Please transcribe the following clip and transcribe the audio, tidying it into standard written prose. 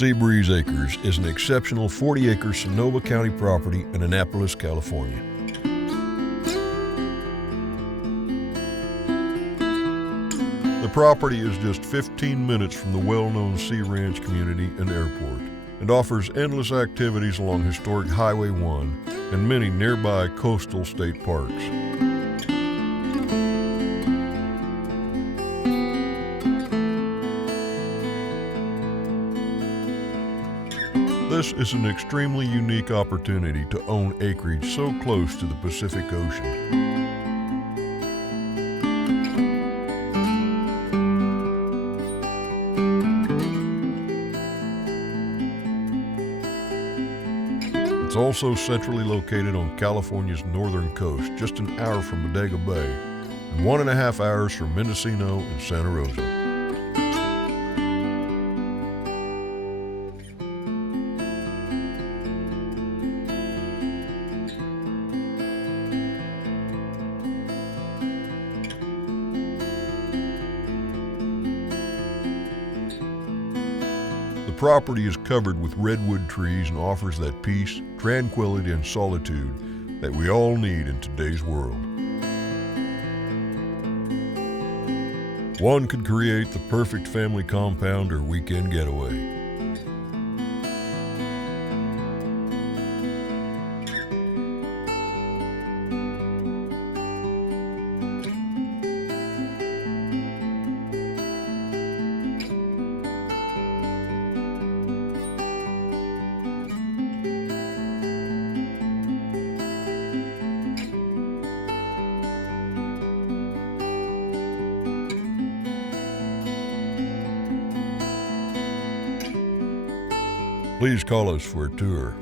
Seabreeze Acres is an exceptional 40-acre Sonoma County property in Annapolis, California. The property is just 15 minutes from the well-known Sea Ranch community and airport, and offers endless activities along historic Highway 1 and many nearby coastal state parks. This is an extremely unique opportunity to own acreage so close to the Pacific Ocean. It's also centrally located on California's northern coast, just an hour from Bodega Bay, and 1.5 hours from Mendocino and Santa Rosa. The property is covered with redwood trees and offers that peace, tranquility, and solitude that we all need in today's world. One could create the perfect family compound or weekend getaway. Please call us for a tour.